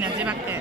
な字幕。って